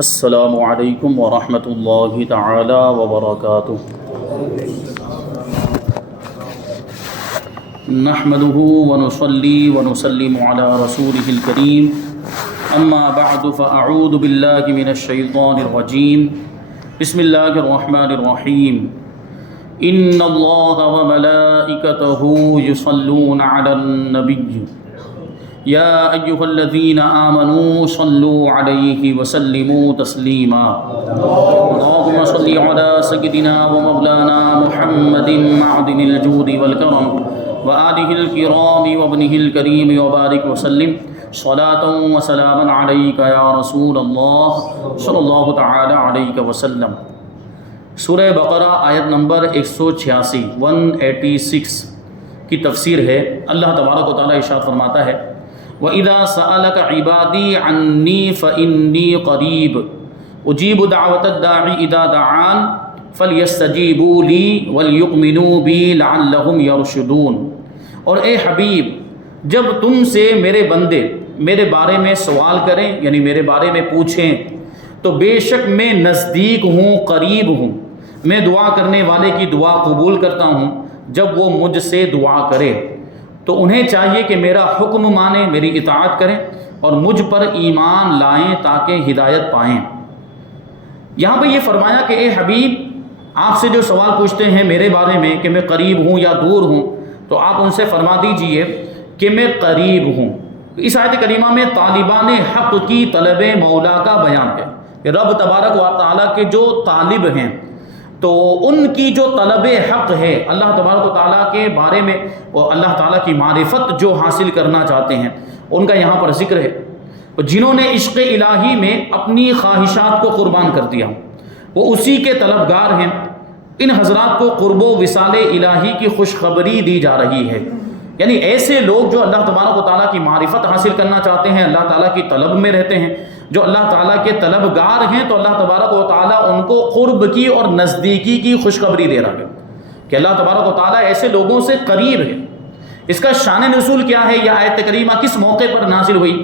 السلام علیکم ورحمۃ اللہ تعالی وبرکاتہ۔ نحمده ونصلي ونسلم على رسوله الكريم اما بعد فاعوذ بالله من الشیطان الرجیم بسم اللہ الرحمن الرحیم ان اللہ وملائکته یصلون علی النبی یا ایہا الذین آمنوا صلوا علیہ وسلموا تسلیما اللہم صل علی سیدنا ومولانا محمد معدن الجود والکرم وآلہ الکرام وابنہ الکریم وبارک وسلم صلاة وسلاما علیک یا رسول اللہ صلی اللہ تعالی علیہ وسلم۔ سورہ بقرہ آیت نمبر 186 کی تفسیر ہے۔ اللہ تبارک و تعالی ارشاد فرماتا ہے وَإِذَا سَأَلَكَ عِبَادِي عَنِّي فَإِنِّي قَرِيبٌ أُجِيبُ دَعْوَةَ الدَّاعِ إِذَا دَعَانِ فَلْيَسْتَجِيبُوا لِي وَلْيُؤْمِنُوا بِي لَعَلَّهُمْ يَرْشُدُونَ۔ اور اے حبیب، جب تم سے میرے بندے میرے بارے میں سوال کریں، یعنی میرے بارے میں پوچھیں، تو بے شک میں نزدیک ہوں، قریب ہوں، میں دعا کرنے والے کی دعا قبول کرتا ہوں جب وہ مجھ سے دعا کرے۔ تو انہیں چاہیے کہ میرا حکم مانیں، میری اطاعت کریں اور مجھ پر ایمان لائیں تاکہ ہدایت پائیں۔ یہاں پہ یہ فرمایا کہ اے حبیب، آپ سے جو سوال پوچھتے ہیں میرے بارے میں کہ میں قریب ہوں یا دور ہوں، تو آپ ان سے فرما دیجئے کہ میں قریب ہوں۔ اس آیت کریمہ میں طالبان حق کی طلب مولا کا بیان ہے کہ رب تبارک و تعالیٰ کے جو طالب ہیں تو ان کی جو طلب حق ہے، اللہ تبارک و تعالیٰ کے بارے میں اور اللہ تعالیٰ کی معرفت جو حاصل کرنا چاہتے ہیں، ان کا یہاں پر ذکر ہے۔ جنہوں نے عشق الہی میں اپنی خواہشات کو قربان کر دیا، وہ اسی کے طلبگار ہیں۔ ان حضرات کو قرب و وصال الہی کی خوشخبری دی جا رہی ہے، یعنی ایسے لوگ جو اللہ تبارک و تعالیٰ کی معرفت حاصل کرنا چاہتے ہیں، اللہ تعالیٰ کی طلب میں رہتے ہیں، جو اللہ تعالیٰ کے طلبگار ہیں، تو اللہ تبارک و تعالیٰ ان کو قرب کی اور نزدیکی کی خوشخبری دے رہا ہے کہ اللہ تبارک و تعالیٰ ایسے لوگوں سے قریب ہے۔ اس کا شان نزول کیا ہے؟ یہ آیت کریمہ کس موقع پر نازل ہوئی؟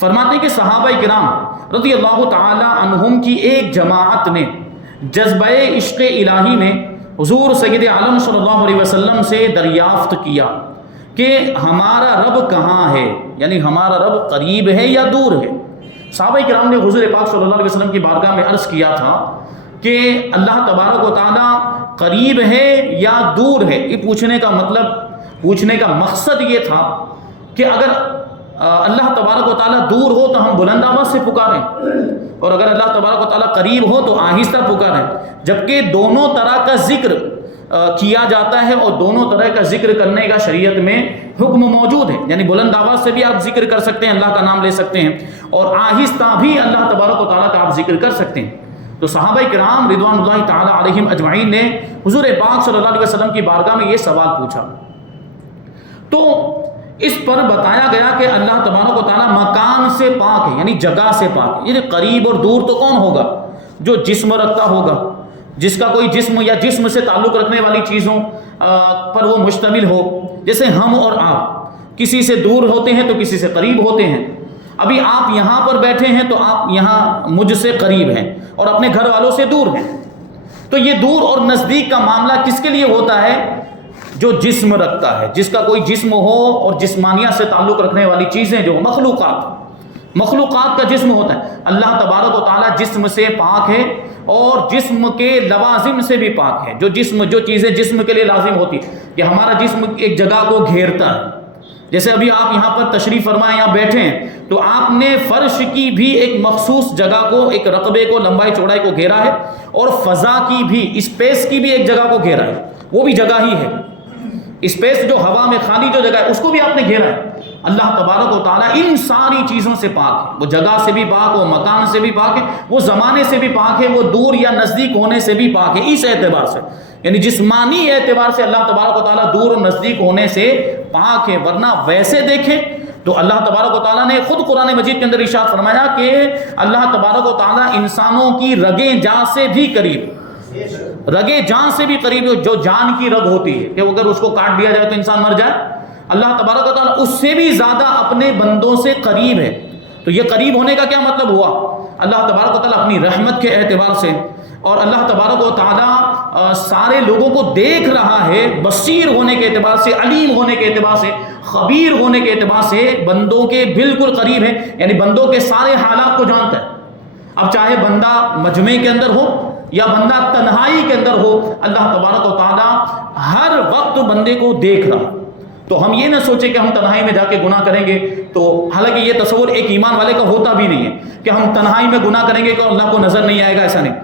فرماتے ہیں کہ صحابہ کرام رضی اللہ تعالی عنہم کی ایک جماعت نے جذبہ عشق الہی میں حضور سید عالم صلی اللہ علیہ وسلم سے دریافت کیا کہ ہمارا رب کہاں ہے، یعنی ہمارا رب قریب ہے یا دور ہے۔ صحابہ کرام نے حضور پاک صلی اللہ علیہ وسلم کی بارگاہ میں عرض کیا تھا کہ اللہ تبارک و تعالیٰ قریب ہے یا دور ہے۔ یہ پوچھنے کا مطلب، پوچھنے کا مقصد یہ تھا کہ اگر اللہ تبارک و تعالیٰ دور ہو تو ہم بلند آواز سے پکاریں، اور اگر اللہ تبارک و تعالیٰ قریب ہو تو آہستہ پکاریں، جبکہ دونوں طرح کا ذکر کیا جاتا ہے اور دونوں طرح کا ذکر کرنے کا شریعت میں حکم موجود ہے۔ یعنی بلند آواز سے بھی آپ ذکر کر سکتے ہیں، اللہ کا نام لے سکتے ہیں، اور آہستہ بھی اللہ تبارک و تعالیٰ کا آپ ذکر کر سکتے ہیں۔ تو صحابہ کرام رضوان اللہ تعالیٰ علیہم اجمعین نے حضور پاک صلی اللہ علیہ وسلم کی بارگاہ میں یہ سوال پوچھا، تو اس پر بتایا گیا کہ اللہ تبارک و تعالیٰ مکان سے پاک ہے، یعنی جگہ سے پاک ہے۔ یعنی قریب اور دور تو کون ہوگا؟ جو جسم رکھتا ہوگا، جس کا کوئی جسم یا جسم سے تعلق رکھنے والی چیزوں پر وہ مشتمل ہو، جیسے ہم اور آپ کسی سے دور ہوتے ہیں تو کسی سے قریب ہوتے ہیں۔ ابھی آپ یہاں پر بیٹھے ہیں تو آپ یہاں مجھ سے قریب ہیں اور اپنے گھر والوں سے دور ہیں۔ تو یہ دور اور نزدیک کا معاملہ کس کے لیے ہوتا ہے؟ جو جسم رکھتا ہے، جس کا کوئی جسم ہو اور جسمانیت سے تعلق رکھنے والی چیزیں جو مخلوقات کا جسم ہوتا ہے۔ اللہ تبارک و تعالیٰ جسم سے پاک ہے اور جسم کے لوازم سے بھی پاک ہے۔ جو چیزیں جسم کے لیے لازم ہوتی ہے کہ ہمارا جسم ایک جگہ کو گھیرتا ہے، جیسے ابھی آپ یہاں پر تشریف فرمائے یہاں بیٹھے ہیں تو آپ نے فرش کی بھی ایک مخصوص جگہ کو، ایک رقبے کو، لمبائی چوڑائی کو گھیرا ہے، اور فضا کی بھی، اسپیس کی بھی ایک جگہ کو گھیرا ہے، وہ بھی جگہ ہی ہے۔ اسپیس جو ہوا میں خالی جو جگہ ہے اس کو بھی آپ نے گھیرا ہے۔ اللہ تبارک و تعالیٰ ان ساری چیزوں سے پاک ہے، وہ جگہ سے بھی پاک، وہ مکان سے بھی پاک ہے، وہ زمانے سے بھی پاک ہے، وہ دور یا نزدیک ہونے سے بھی پاک ہے۔ اس اعتبار سے، یعنی جسمانی اعتبار سے اللہ تبارک و تعالیٰ دور اور نزدیک ہونے سے پاک ہے۔ ورنہ ویسے دیکھیں تو اللہ تبارک و تعالیٰ نے خود قرآن مجید کے اندر ارشاد فرمایا کہ اللہ تبارک و تعالیٰ انسانوں کی رگیں جان سے بھی قریب، رگیں جان سے بھی قریب، جو جان کی رگ ہوتی ہے کہ اگر اس کو کاٹ دیا جائے تو انسان مر جائے، اللہ تبارک و تعالیٰ اس سے بھی زیادہ اپنے بندوں سے قریب ہے۔ تو یہ قریب ہونے کا کیا مطلب ہوا؟ اللہ تبارک و تعالیٰ اپنی رحمت کے اعتبار سے اور اللہ تبارک و تعالیٰ سارے لوگوں کو دیکھ رہا ہے، بصیر ہونے کے اعتبار سے، علیم ہونے کے اعتبار سے، خبیر ہونے کے اعتبار سے بندوں کے بالکل قریب ہے، یعنی بندوں کے سارے حالات کو جانتا ہے۔ اب چاہے بندہ مجمع کے اندر ہو یا بندہ تنہائی کے اندر ہو، اللہ تبارک و تعالیٰ ہر وقت بندے کو دیکھ رہا۔ تو ہم یہ نہ سوچیں کہ ہم تنہائی میں جا کے گناہ کریں گے، تو حالانکہ یہ تصور ایک ایمان والے کا ہوتا بھی نہیں ہے کہ ہم تنہائی میں گناہ کریں گے کہ اللہ کو نظر نہیں آئے گا، ایسا نہیں۔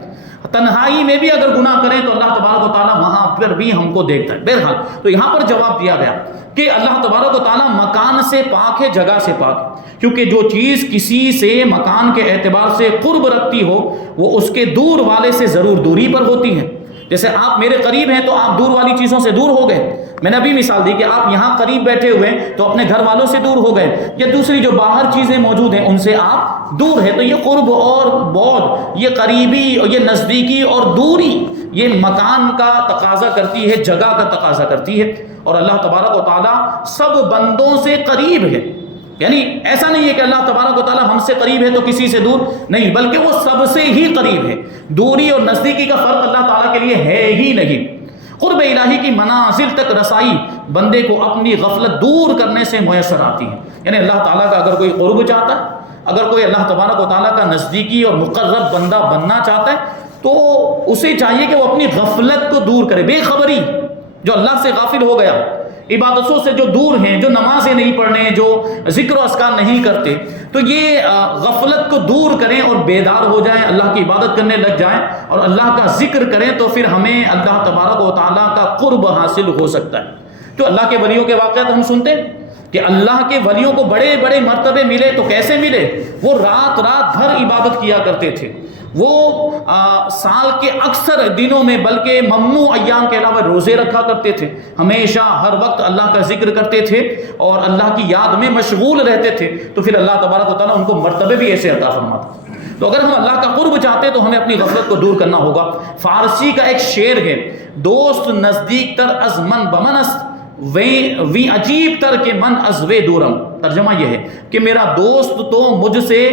تنہائی میں بھی اگر گناہ کریں تو اللہ تبارک و تعالیٰ وہاں پر بھی ہم کو دیکھتا ہے۔ بہرحال تو یہاں پر جواب دیا گیا کہ اللہ تبارک و تعالیٰ مکان سے پاک ہے، جگہ سے پاک ہے، کیونکہ جو چیز کسی سے مکان کے اعتبار سے قرب رکھتی ہو وہ اس کے دور والے سے ضرور دوری پر ہوتی ہے۔ جیسے آپ میرے قریب ہیں تو آپ دور والی چیزوں سے دور ہو گئے۔ میں نے ابھی مثال دی کہ آپ یہاں قریب بیٹھے ہوئے تو اپنے گھر والوں سے دور ہو گئے، یا دوسری جو باہر چیزیں موجود ہیں ان سے آپ دور ہیں۔ تو یہ قرب اور بعد، یہ قریبی اور یہ نزدیکی اور دوری، یہ مکان کا تقاضا کرتی ہے، جگہ کا تقاضا کرتی ہے، اور اللہ تبارک و تعالیٰ سب بندوں سے قریب ہے۔ یعنی ایسا نہیں ہے کہ اللہ تبارک و تعالیٰ ہم سے قریب ہے تو کسی سے دور نہیں، بلکہ وہ سب سے ہی قریب ہے۔ دوری اور نزدیکی کا فرق اللہ تعالیٰ کے لیے ہے ہی نہیں۔ قرب الہی کی منازل تک رسائی بندے کو اپنی غفلت دور کرنے سے میسر آتی ہے۔ یعنی اللہ تعالیٰ کا اگر کوئی قرب چاہتا ہے، اگر کوئی اللہ تبارک و تعالیٰ کا نزدیکی اور مقرب بندہ بننا چاہتا ہے تو اسے چاہیے کہ وہ اپنی غفلت کو دور کرے، بے خبری، جو اللہ سے غافل ہو گیا، عبادتوں سے جو دور ہیں، جو نمازیں نہیں پڑھنے، جو ذکر و اذکار نہیں کرتے، تو یہ غفلت کو دور کریں اور بیدار ہو جائیں، اللہ کی عبادت کرنے لگ جائیں اور اللہ کا ذکر کریں، تو پھر ہمیں اللہ تبارک و تعالیٰ کا قرب حاصل ہو سکتا ہے۔ تو اللہ کے ولیوں کے واقعات ہم سنتے ہیں کہ اللہ کے ولیوں کو بڑے بڑے مرتبے ملے، تو کیسے ملے؟ وہ رات رات بھر عبادت کیا کرتے تھے، وہ سال کے اکثر دنوں میں بلکہ ممنوع ایام کے علاوہ روزے رکھا کرتے تھے، ہمیشہ ہر وقت اللہ کا ذکر کرتے تھے اور اللہ کی یاد میں مشغول رہتے تھے، تو پھر اللہ تبارک و تعالیٰ ان کو مرتبے بھی ایسے عطا فرماتا۔ تو اگر ہم اللہ کا قرب چاہتے ہیں تو ہمیں اپنی غفلت کو دور کرنا ہوگا۔ فارسی کا ایک شعر ہے، دوست نزدیک تر از من بمنست وی عجیب تر کے من از وے دورم۔ ترجمہ یہ ہے کہ میرا دوست تو مجھ سے،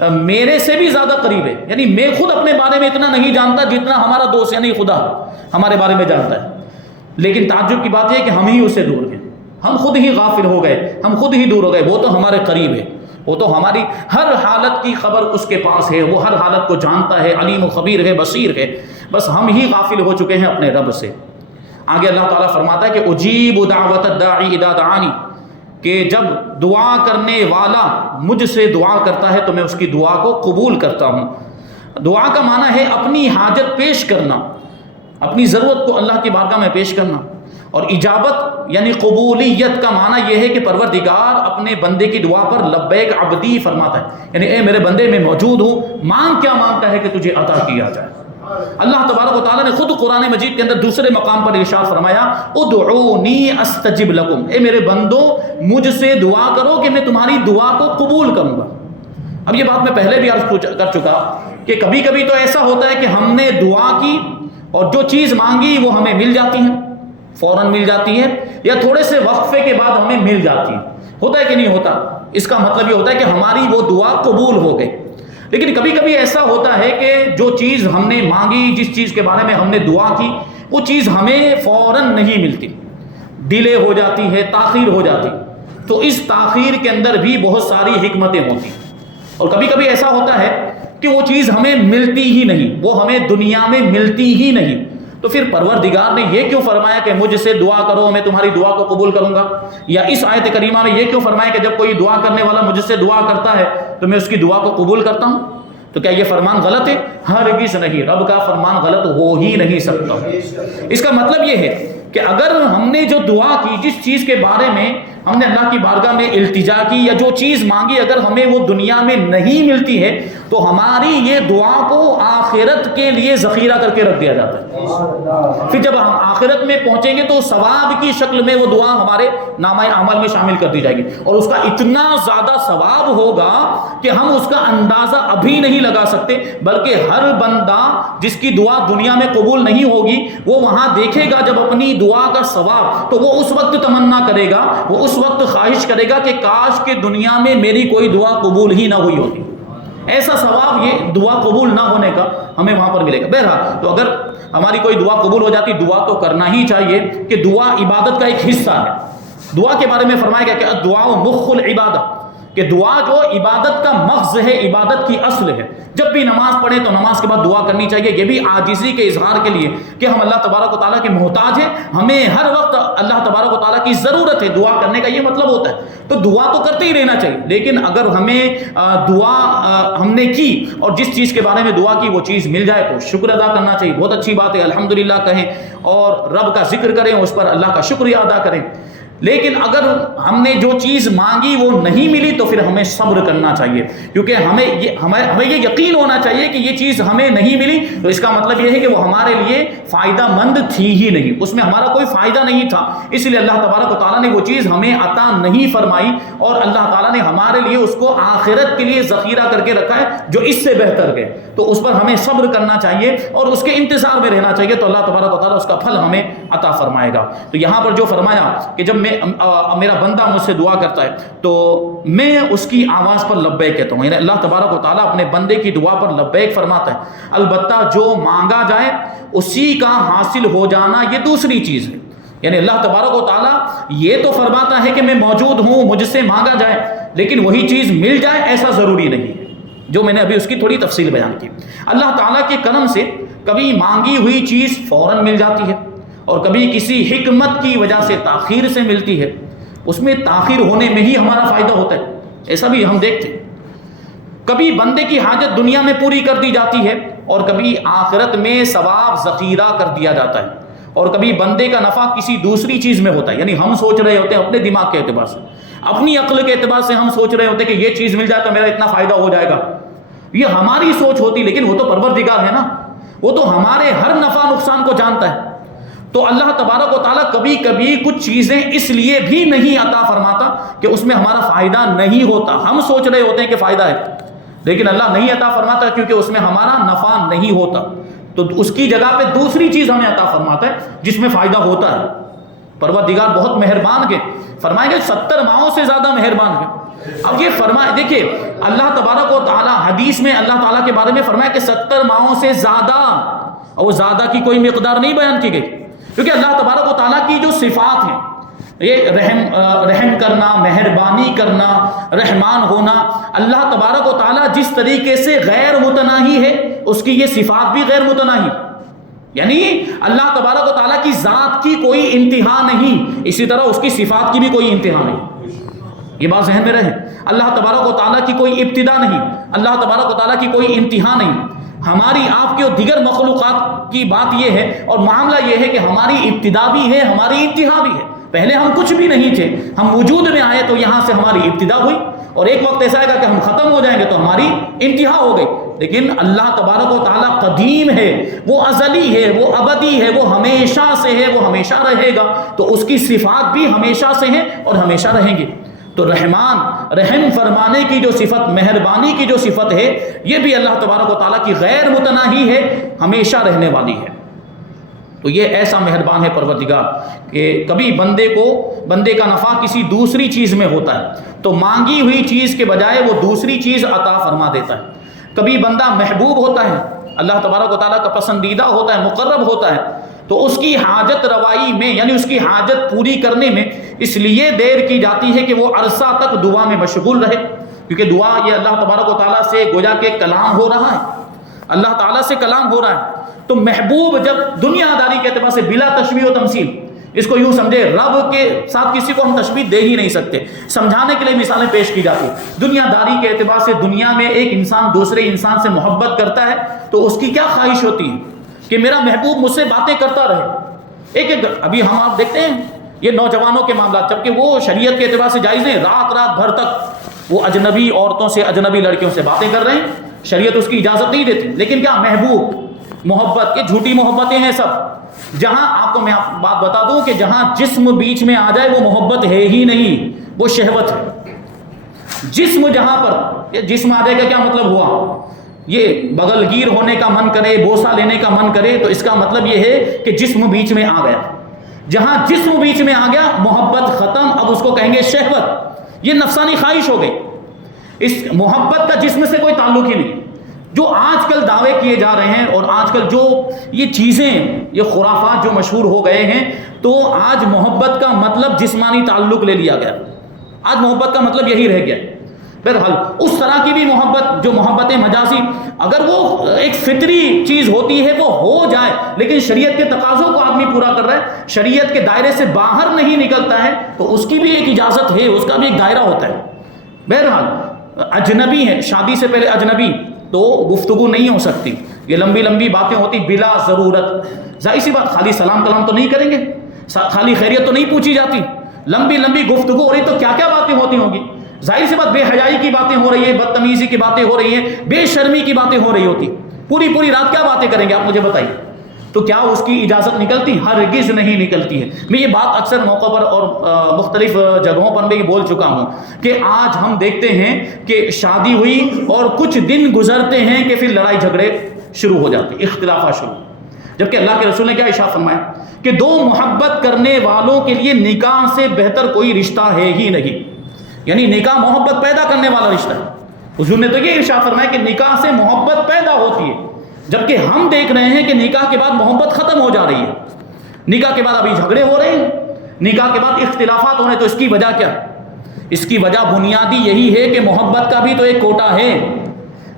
میرے سے بھی زیادہ قریب ہے، یعنی میں خود اپنے بارے میں اتنا نہیں جانتا جتنا ہمارا دوست یعنی خدا ہمارے بارے میں جانتا ہے، لیکن تعجب کی بات یہ ہے کہ ہم ہی اس سے دور گئے، ہم خود ہی غافل ہو گئے، ہم خود ہی دور ہو گئے۔ وہ تو ہمارے قریب ہے، وہ تو ہماری ہر حالت کی خبر اس کے پاس ہے، وہ ہر حالت کو جانتا ہے، علیم و خبیر ہے، بصیر ہے، بس ہم ہی غافل ہو چکے ہیں اپنے رب سے۔ آگے اللہ تعالیٰ فرماتا ہے کہ اجیب دعوت الداعی اذا دعانی، کہ جب دعا کرنے والا مجھ سے دعا کرتا ہے تو میں اس کی دعا کو قبول کرتا ہوں۔ دعا کا معنی ہے اپنی حاجت پیش کرنا، اپنی ضرورت کو اللہ کی بارگاہ میں پیش کرنا، اور اجابت یعنی قبولیت کا معنی یہ ہے کہ پروردگار اپنے بندے کی دعا پر لبیک عبدی فرماتا ہے، یعنی اے میرے بندے میں موجود ہوں، مانگ کیا مانگتا ہے کہ تجھے عطا کیا جائے۔ اللہ تبارک و تعالیٰ نے خود قرآن مجید کے اندر دوسرے مقام پر ارشاد فرمایا ادعونی استجب لکم، اے میرے بندو مجھ سے دعا کرو کہ میں تمہاری دعا کو قبول کروں گا۔ اب یہ بات میں پہلے بھی عرض کر چکا کہ کبھی کبھی تو ایسا ہوتا ہے کہ ہم نے دعا کی اور جو چیز مانگی وہ ہمیں مل جاتی ہے، فوراً مل جاتی ہے، یا تھوڑے سے وقفے کے بعد ہمیں مل جاتی ہے۔ ہوتا ہے کہ نہیں ہوتا؟ اس کا مطلب یہ ہوتا ہے کہ ہماری وہ دعا قبول ہو گئی۔ لیکن کبھی کبھی ایسا ہوتا ہے کہ جو چیز ہم نے مانگی، جس چیز کے بارے میں ہم نے دعا کی، وہ چیز ہمیں فوراً نہیں ملتی، ڈیلے ہو جاتی ہے، تاخیر ہو جاتی۔ تو اس تاخیر کے اندر بھی بہت ساری حکمتیں ہوتی، اور کبھی کبھی ایسا ہوتا ہے کہ وہ چیز ہمیں ملتی ہی نہیں، وہ ہمیں دنیا میں ملتی ہی نہیں۔ تو پھر پروردگار نے یہ کیوں فرمایا کہ مجھ سے دعا کرو میں تمہاری دعا کو قبول کروں گا؟ یا اس آیت کریمہ میں یہ کیوں فرمایا کہ جب کوئی دعا کرنے والا مجھ سے دعا کرتا ہے تو میں اس کی دعا کو قبول کرتا ہوں؟ تو کیا یہ فرمان غلط ہے؟ ہرگز نہیں، رب کا فرمان غلط ہو ہی نہیں سکتا۔ اس کا مطلب یہ ہے کہ اگر ہم نے جو دعا کی، جس چیز کے بارے میں ہم نے اللہ کی بارگاہ میں التجا کی یا جو چیز مانگی، اگر ہمیں وہ دنیا میں نہیں ملتی ہے تو ہماری یہ دعا کو آخرت کے لیے ذخیرہ کر کے رکھ دیا جاتا ہے۔ پھر جب ہم آخرت میں پہنچیں گے تو ثواب کی شکل میں وہ دعا ہمارے نامہ اعمال میں شامل کر دی جائے گی، اور اس کا اتنا زیادہ ثواب ہوگا کہ ہم اس کا اندازہ ابھی نہیں لگا سکتے، بلکہ ہر بندہ جس کی دعا دنیا میں قبول نہیں ہوگی وہ وہاں دیکھے گا جب اپنی دعا کا ثواب، تو وہ اس وقت تمنا کرے گا، وہ اس وقت خواہش کرے گا کہ کاش کہ دنیا میں میری کوئی دعا قبول ہی نہ ہوئی ہوتی۔ ایسا ثواب یہ دعا قبول نہ ہونے کا ہمیں وہاں پر ملے گا۔ بہرحال تو اگر ہماری کوئی دعا قبول ہو جاتی، دعا تو کرنا ہی چاہیے کہ دعا عبادت کا ایک حصہ ہے۔ دعا کے بارے میں فرمایا گیا کہ دعا مخ العبادہ، کہ دعا جو عبادت کا مغز ہے، عبادت کی اصل ہے۔ جب بھی نماز پڑھیں تو نماز کے بعد دعا کرنی چاہیے، یہ بھی عاجزی کے اظہار کے لیے کہ ہم اللہ تبارک و تعالیٰ کے محتاج ہیں، ہمیں ہر وقت اللہ تبارک و تعالیٰ کی ضرورت ہے۔ دعا کرنے کا یہ مطلب ہوتا ہے، تو دعا تو کرتے ہی رہنا چاہیے، لیکن اگر ہمیں دعا ہم نے کی اور جس چیز کے بارے میں دعا کی وہ چیز مل جائے تو شکر ادا کرنا چاہیے، بہت اچھی بات ہے، الحمدللہ کہیں اور رب کا ذکر کریں، اس پر اللہ کا شکریہ ادا کریں۔ لیکن اگر ہم نے جو چیز مانگی وہ نہیں ملی تو پھر ہمیں صبر کرنا چاہیے، کیونکہ ہمیں یہ یقین ہونا چاہیے کہ یہ چیز ہمیں نہیں ملی تو اس کا مطلب یہ ہے کہ وہ ہمارے لیے فائدہ مند تھی ہی نہیں، اس میں ہمارا کوئی فائدہ نہیں تھا، اس لیے اللہ تبارک و تعالیٰ نے وہ چیز ہمیں عطا نہیں فرمائی، اور اللہ تعالیٰ نے ہمارے لیے اس کو آخرت کے لیے ذخیرہ کر کے رکھا ہے جو اس سے بہتر ہے، تو اس پر ہمیں صبر کرنا چاہیے اور اس کے انتظار میں رہنا چاہیے، تو اللہ تبارک و تعالیٰ اس کا پھل ہمیں عطا فرمائے گا۔ تو یہاں پر جو فرمایا کہ جب میرا بندہ مجھ سے دعا کرتا ہے تو میں اس کی آواز پر لبیک کہتا ہوں، یعنی اللہ تبارک و تعالیٰ اپنے بندے کی دعا پر لبیک فرماتا ہے۔ البتہ جو مانگا جائے اسی کا حاصل ہو جانا یہ دوسری چیز ہے، یعنی اللہ تبارک و تعالیٰ یہ تو فرماتا ہے کہ میں موجود ہوں، مجھ سے مانگا جائے، لیکن وہی چیز مل جائے ایسا ضروری نہیں ہے، جو میں نے ابھی اس کی تھوڑی تفصیل بیان کی۔ اللہ تعالیٰ کے کرم سے کبھی مانگی ہوئی چیز فوراً مل جاتی ہے اور کبھی کسی حکمت کی وجہ سے تاخیر سے ملتی ہے، اس میں تاخیر ہونے میں ہی ہمارا فائدہ ہوتا ہے، ایسا بھی ہم دیکھتے ہیں۔ کبھی بندے کی حاجت دنیا میں پوری کر دی جاتی ہے اور کبھی آخرت میں ثواب ذخیرہ کر دیا جاتا ہے، اور کبھی بندے کا نفع کسی دوسری چیز میں ہوتا ہے، یعنی ہم سوچ رہے ہوتے ہیں اپنے دماغ کے اعتبار سے، اپنی عقل کے اعتبار سے ہم سوچ رہے ہوتے ہیں کہ یہ چیز مل جائے تو میرا اتنا فائدہ ہو جائے گا، یہ ہماری سوچ ہوتی، لیکن وہ تو پروردگار ہے نا، وہ تو ہمارے ہر نفع نقصان کو جانتا ہے۔ تو اللہ تبارک و تعالیٰ کبھی کبھی کچھ چیزیں اس لیے بھی نہیں عطا فرماتا کہ اس میں ہمارا فائدہ نہیں ہوتا، ہم سوچ رہے ہوتے ہیں کہ فائدہ ہے، لیکن اللہ نہیں عطا فرماتا کیونکہ اس میں ہمارا نفع نہیں ہوتا، تو اس کی جگہ پہ دوسری چیز ہمیں عطا فرماتا ہے جس میں فائدہ ہوتا ہے۔ پروردگار بہت مہربان ہے، فرمائیں گے 70 ماہوں سے زیادہ مہربان ہے۔ اب یہ فرمائے، دیکھیے اللہ تبارک و تعالیٰ حدیث میں اللہ تعالیٰ کے بارے میں فرمایا کہ 70 ماہوں سے زیادہ، اور وہ زیادہ کی کوئی مقدار نہیں بیان کی گئی، کیونکہ اللہ تبارک و تعالیٰ کی جو صفات ہیں، یہ رحم کرنا، مہربانی کرنا، رحمان ہونا، اللہ تبارک و تعالیٰ جس طریقے سے غیر متناہی ہے اس کی یہ صفات بھی غیر متناہی، یعنی اللہ تبارک و تعالیٰ کی ذات کی کوئی انتہا نہیں، اسی طرح اس کی صفات کی بھی کوئی انتہا نہیں، یہ بات ذہن میں رہے۔ اللہ تبارک و تعالیٰ کی کوئی ابتدا نہیں، اللہ تبارک و تعالیٰ کی کوئی انتہا نہیں۔ ہماری آپ کی اور دیگر مخلوقات کی بات یہ ہے اور معاملہ یہ ہے کہ ہماری ابتدا بھی ہے، ہماری انتہا بھی ہے، پہلے ہم کچھ بھی نہیں تھے، ہم وجود میں آئے تو یہاں سے ہماری ابتدا ہوئی، اور ایک وقت ایسا آئے گا کہ ہم ختم ہو جائیں گے تو ہماری انتہا ہو گئی، لیکن اللہ تبارک و تعالیٰ قدیم ہے، وہ ازلی ہے، وہ ابدی ہے، وہ ہمیشہ سے ہے، وہ ہمیشہ رہے گا، تو اس کی صفات بھی ہمیشہ سے ہیں اور ہمیشہ رہیں گی۔ تو رحمان، رحم فرمانے کی جو صفت، مہربانی کی جو صفت ہے، یہ بھی اللہ تبارک و تعالیٰ کی غیر متناہی ہے، ہمیشہ رہنے والی ہے۔ تو یہ ایسا مہربان ہے پروردگار کہ کبھی بندے کا نفع کسی دوسری چیز میں ہوتا ہے تو مانگی ہوئی چیز کے بجائے وہ دوسری چیز عطا فرما دیتا ہے۔ کبھی بندہ محبوب ہوتا ہے، اللہ تبارک و تعالیٰ کا پسندیدہ ہوتا ہے، مقرب ہوتا ہے، تو اس کی حاجت روائی میں، یعنی اس کی حاجت پوری کرنے میں اس لیے دیر کی جاتی ہے کہ وہ عرصہ تک دعا میں مشغول رہے، کیونکہ دعا یہ اللہ تبارک و تعالیٰ سے گویا کہ کلام ہو رہا ہے، اللہ تعالیٰ سے کلام ہو رہا ہے۔ تو محبوب جب دنیا داری کے اعتبار سے بلا تشبیہ و تمثیل، اس کو یوں سمجھے رب کے ساتھ کسی کو ہم تشبیہ دے ہی نہیں سکتے، سمجھانے کے لیے مثالیں پیش کی جاتی ہیں۔ دنیا داری کے اعتبار سے دنیا میں ایک انسان دوسرے انسان سے محبت کرتا ہے تو اس کی کیا خواہش ہوتی ہے کہ میرا محبوب مجھ سے باتیں کرتا رہے۔ ایک ابھی ہم آپ دیکھتے ہیں یہ نوجوانوں کے معاملات، جبکہ وہ شریعت کے اعتبار سے جائز نہیں، رات بھر تک وہ اجنبی عورتوں سے، اجنبی لڑکیوں سے باتیں کر رہے ہیں، شریعت اس کی اجازت نہیں دیتی، لیکن کیا محبوب، محبت، یہ جھوٹی محبتیں ہیں سب۔ جہاں آپ کو میں بات بتا دوں کہ جہاں جسم بیچ میں آ جائے وہ محبت ہے ہی نہیں، وہ شہوت ہے۔ جسم جہاں پر، یہ جسم آ جائے گا کیا مطلب ہوا؟ یہ بغل گیر ہونے کا من کرے، بوسہ لینے کا من کرے، تو اس کا مطلب یہ ہے کہ جسم بیچ میں آ گیا۔ جہاں جسم بیچ میں آ گیا محبت ختم، اب اس کو کہیں گے شہوت، یہ نفسانی خواہش ہو گئی۔ اس محبت کا جسم سے کوئی تعلق ہی نہیں. جو آج کل دعوے کیے جا رہے ہیں اور آج کل جو یہ چیزیں، یہ خرافات جو مشہور ہو گئے ہیں، تو آج محبت کا مطلب جسمانی تعلق لے لیا گیا. آج محبت کا مطلب یہی رہ گیا. بہرحال اس طرح کی بھی محبت جو محبت مجازی، اگر وہ ایک فطری چیز ہوتی ہے وہ ہو جائے، لیکن شریعت کے تقاضوں کو آدمی پورا کر رہا ہے، شریعت کے دائرے سے باہر نہیں نکلتا ہے، تو اس کی بھی ایک اجازت ہے، اس کا بھی ایک دائرہ ہوتا ہے. بہرحال اجنبی ہے، شادی سے پہلے اجنبی، تو گفتگو نہیں ہو سکتی. یہ لمبی لمبی باتیں ہوتی بلا ضرورت. ظاہر سی بات، خالی سلام کلام تو نہیں کریں گے، خالی خیریت تو نہیں پوچھی جاتی. لمبی لمبی گفتگو ہو رہی تو کیا کیا باتیں ہوتی ہوں گی. ظاہر سی بات، بے حیائی کی باتیں ہو رہی ہیں، بدتمیزی کی باتیں ہو رہی ہیں، بے شرمی کی باتیں ہو رہی ہوتی. پوری پوری رات کیا باتیں کریں گے آپ مجھے بتائیے. تو کیا اس کی اجازت نکلتی؟ ہرگز نہیں نکلتی ہے. میں یہ بات اکثر موقع پر اور مختلف جگہوں پر میں یہ بول چکا ہوں کہ آج ہم دیکھتے ہیں کہ شادی ہوئی اور کچھ دن گزرتے ہیں کہ پھر لڑائی جھگڑے شروع ہو جاتے، اختلافات شروع. جبکہ اللہ کے رسول نے کیا ارشاد فرمایا کہ دو محبت کرنے والوں کے لیے نکاح سے بہتر کوئی رشتہ ہے ہی نہیں. یعنی نکاح محبت پیدا کرنے والا رشتہ ہے. حضور نے تو یہ ارشاد فرمایا کہ نکاح سے محبت پیدا ہوتی ہے، جبکہ ہم دیکھ رہے ہیں کہ نکاح کے بعد محبت ختم ہو جا رہی ہے. نکاح کے بعد ابھی جھگڑے ہو رہے ہیں، نکاح کے بعد اختلافات ہو رہے ہیں. تو اس کی وجہ کیا؟ اس کی وجہ بنیادی یہی ہے کہ محبت کا بھی تو ایک کوٹا ہے.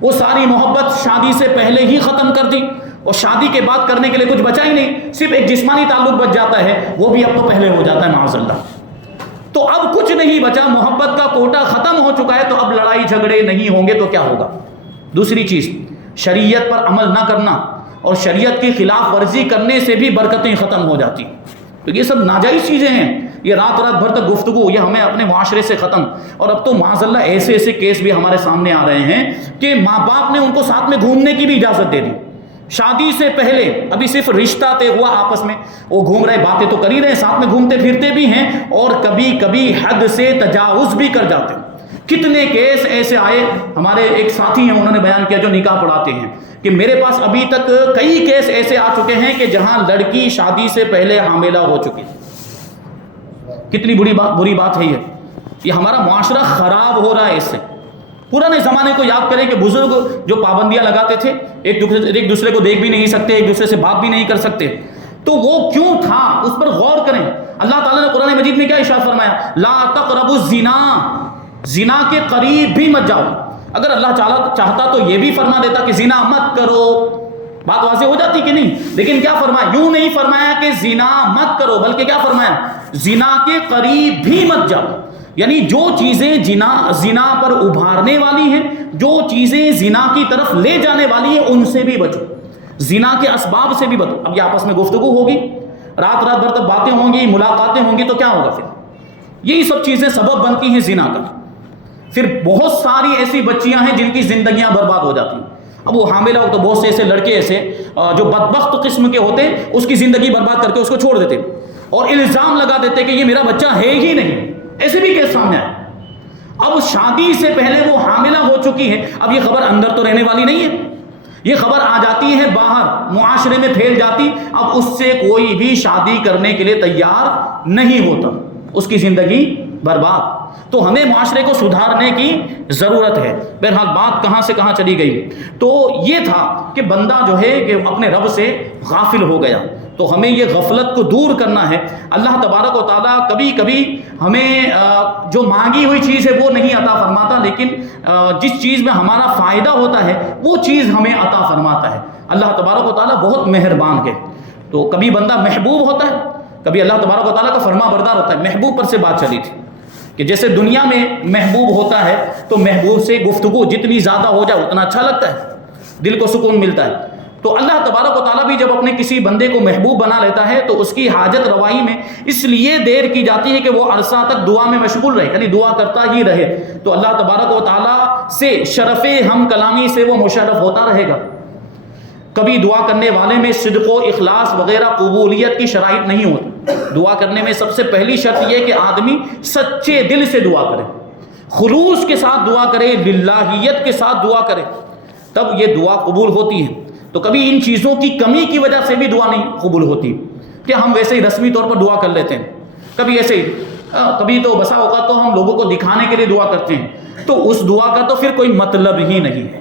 وہ ساری محبت شادی سے پہلے ہی ختم کر دی، اور شادی کے بعد کرنے کے لیے کچھ بچا ہی نہیں. صرف ایک جسمانی تعلق بچ جاتا ہے، وہ بھی اب تو پہلے ہو جاتا ہے معاذ اللہ. تو اب کچھ نہیں بچا، محبت کا کوٹا ختم ہو چکا ہے. تو اب لڑائی جھگڑے نہیں ہوں گے تو کیا ہوگا؟ دوسری چیز، شریعت پر عمل نہ کرنا اور شریعت کی خلاف ورزی کرنے سے بھی برکتیں ختم ہو جاتی. تو یہ سب ناجائز چیزیں ہیں. یہ رات رات بھر تک گفتگو، یہ ہمیں اپنے معاشرے سے ختم. اور اب تو معاذ اللہ ایسے ایسے کیس بھی ہمارے سامنے آ رہے ہیں کہ ماں باپ نے ان کو ساتھ میں گھومنے کی بھی اجازت دے دی. شادی سے پہلے ابھی صرف رشتہ طے ہوا آپس میں، وہ گھوم رہے، باتیں تو کر ہی رہے، ساتھ میں گھومتے پھرتے بھی ہیں، اور کبھی کبھی حد سے تجاوز بھی کر جاتے ہیں. کتنے کیس ایسے آئے. ہمارے ایک ساتھی ہیں، انہوں نے بیان کیا جو نکاح پڑھاتے ہیں، کہ میرے پاس ابھی تک کئی کیس ایسے آ چکے ہیں کہ جہاں لڑکی شادی سے پہلے حاملہ ہو چکی. کتنی بری بات ہے یہ ہمارا معاشرہ خراب ہو رہا ہے اس سے. پرانے زمانے کو یاد کریں کہ بزرگ جو پابندیاں لگاتے تھے، ایک دوسرے کو دیکھ بھی نہیں سکتے، ایک دوسرے سے بات بھی نہیں کر سکتے، تو وہ کیوں تھا اس پر غور کریں. اللہ تعالیٰ نے قرآن مجید میں کیا ارشاد فرمایا؟ لا تقربوا الزنا، زنا کے قریب بھی مت جاؤ. اگر اللہ چاہتا تو یہ بھی فرما دیتا کہ زنا مت کرو، بات واضح ہو جاتی کہ نہیں. لیکن کیا فرمایا؟ یوں نہیں فرمایا کہ زنا مت کرو، بلکہ کیا فرمایا؟ زنا کے قریب بھی مت جاؤ. یعنی جو چیزیں زنا پر ابھارنے والی ہیں، جو چیزیں زنا کی طرف لے جانے والی ہیں، ان سے بھی بچو. زنا کے اسباب سے بھی بچو. اب یہ آپس میں گفتگو ہوگی، رات رات بھر تک باتیں ہوں گی، ملاقاتیں ہوں گی، تو کیا ہوگا پھر؟ یہی سب چیزیں سبب بنتی ہیں زنا کا. پھر بہت ساری ایسی بچیاں ہیں جن کی زندگیاں برباد ہو جاتی ہیں. اب وہ حاملہ ہو تو بہت سے ایسے لڑکے ایسے جو بدبخت قسم کے ہوتے ہیں، اس کی زندگی برباد کر کے اس کو چھوڑ دیتے اور الزام لگا دیتے کہ یہ میرا بچہ ہے ہی نہیں. ایسے بھی کیس سامنے آئے. اب شادی سے پہلے وہ حاملہ ہو چکی ہے. اب یہ خبر اندر تو رہنے والی نہیں ہے، یہ خبر آ جاتی ہے باہر، معاشرے میں پھیل جاتی. اب اس سے کوئی بھی شادی کرنے کے لیے تیار نہیں ہوتا، اس کی زندگی برباد. تو ہمیں معاشرے کو سدھارنے کی ضرورت ہے. بہرحال بات کہاں سے کہاں چلی گئی؟ تو یہ تھا کہ بندہ جو ہے کہ اپنے رب سے غافل ہو گیا. تو ہمیں یہ غفلت کو دور کرنا ہے. اللہ تبارک و تعالیٰ کبھی کبھی ہمیں جو مانگی ہوئی چیز ہے وہ نہیں عطا فرماتا، لیکن جس چیز میں ہمارا فائدہ ہوتا ہے وہ چیز ہمیں عطا فرماتا ہے. اللہ تبارک و تعالیٰ بہت مہربان ہے. تو کبھی بندہ محبوب ہوتا ہے، کبھی اللہ تبارک و تعالیٰ کا فرما بردار ہوتا ہے. محبوب پر سے بات چلی تھی کہ جیسے دنیا میں محبوب ہوتا ہے تو محبوب سے گفتگو جتنی زیادہ ہو جائے اتنا اچھا لگتا ہے، دل کو سکون ملتا ہے. تو اللہ تبارک و تعالیٰ بھی جب اپنے کسی بندے کو محبوب بنا لیتا ہے تو اس کی حاجت روائی میں اس لیے دیر کی جاتی ہے کہ وہ عرصہ تک دعا میں مشغول رہے، یعنی دعا کرتا ہی رہے. تو اللہ تبارک و تعالیٰ سے شرف ہم کلامی سے وہ مشرف ہوتا رہے گا. کبھی دعا کرنے والے میں صدق و اخلاص وغیرہ قبولیت کی شرائط نہیں ہوتی. دعا کرنے میں سب سے پہلی شرط یہ کہ آدمی سچے دل سے دعا کرے، خلوص کے ساتھ دعا کرے، للہیت کے ساتھ دعا کرے، تب یہ دعا قبول ہوتی ہے. تو کبھی ان چیزوں کی کمی کی وجہ سے بھی دعا نہیں قبول ہوتی کہ ہم ویسے ہی رسمی طور پر دعا کر لیتے ہیں، کبھی ایسے ہی، کبھی تو بسا اوقات تو ہم لوگوں کو دکھانے کے لیے دعا کرتے ہیں. تو اس دعا کا تو پھر کوئی مطلب ہی نہیں ہے۔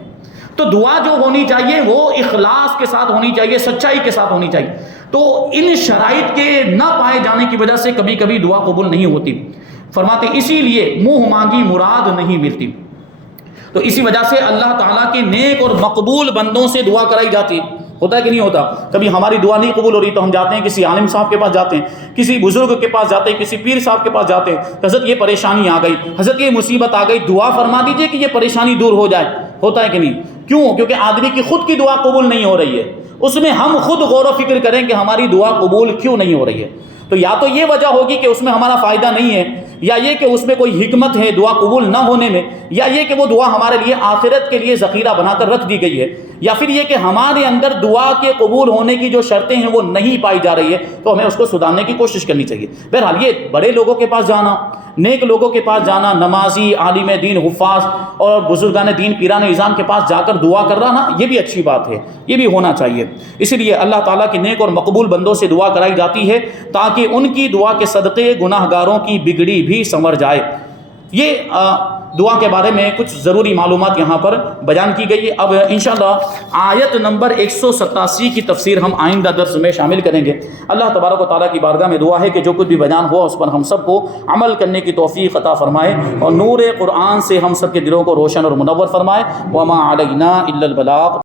تو دعا جو ہونی چاہیے وہ اخلاص کے ساتھ ہونی چاہیے، سچائی کے ساتھ ہونی چاہیے۔ تو ان شرائط کے نہ پائے جانے کی وجہ سے کبھی کبھی دعا قبول نہیں ہوتی۔ فرماتے اسی لیے منہ مانگی مراد نہیں ملتی۔ تو اسی وجہ سے اللہ تعالیٰ کے نیک اور مقبول بندوں سے دعا کرائی جاتی ہے۔ ہوتا ہے کہ نہیں ہوتا؟ کبھی ہماری دعا نہیں قبول ہو رہی تو ہم جاتے ہیں کسی عالم صاحب کے پاس، جاتے ہیں کسی بزرگ کے پاس، جاتے ہیں کسی پیر صاحب کے پاس، جاتے ہیں حضرت یہ پریشانی آ گئی، حضرت یہ مصیبت آ گئی، دعا فرما دیجئے کہ یہ پریشانی دور ہو جائے۔ ہوتا ہے کہ نہیں؟ کیوں؟ کیونکہ آدمی کی خود کی دعا قبول نہیں ہو رہی ہے، اس میں ہم خود غور و فکر کریں کہ ہماری دعا قبول کیوں نہیں ہو رہی ہے۔ تو یا تو یہ وجہ ہوگی کہ اس میں ہمارا فائدہ نہیں ہے، یا یہ کہ اس میں کوئی حکمت ہے دعا قبول نہ ہونے میں، یا یہ کہ وہ دعا ہمارے لیے آخرت کے لیے ذخیرہ بنا کر رکھ دی گئی ہے، یا پھر یہ کہ ہمارے اندر دعا کے قبول ہونے کی جو شرطیں ہیں وہ نہیں پائی جا رہی ہے، تو ہمیں اس کو سدھارنے کی کوشش کرنی چاہیے۔ بہرحال یہ بڑے لوگوں کے پاس جانا، نیک لوگوں کے پاس جانا، نمازی، عالم دین، حفاظ اور بزرگان دین، پیران اعظام کے پاس جا کر دعا کر رہا نا، یہ بھی اچھی بات ہے، یہ بھی ہونا چاہیے۔ اسی لیے اللہ تعالیٰ کے نیک اور مقبول بندوں سے دعا کرائی جاتی ہے تاکہ ان کی دعا کے صدقے گناہ گاروں کی بگڑی بھی سنور جائے۔ یہ دعا کے بارے میں کچھ ضروری معلومات یہاں پر بیان کی گئی ہے۔ اب انشاءاللہ آیت نمبر 187 کی تفسیر ہم آئندہ درس میں شامل کریں گے۔ اللہ تبارک و تعالیٰ کی بارگاہ میں دعا ہے کہ جو کچھ بھی بیان ہوا اس پر ہم سب کو عمل کرنے کی توفیق عطا فرمائے اور نور قرآن سے ہم سب کے دلوں کو روشن اور منور فرمائے۔ وما علینا الا البلاغ۔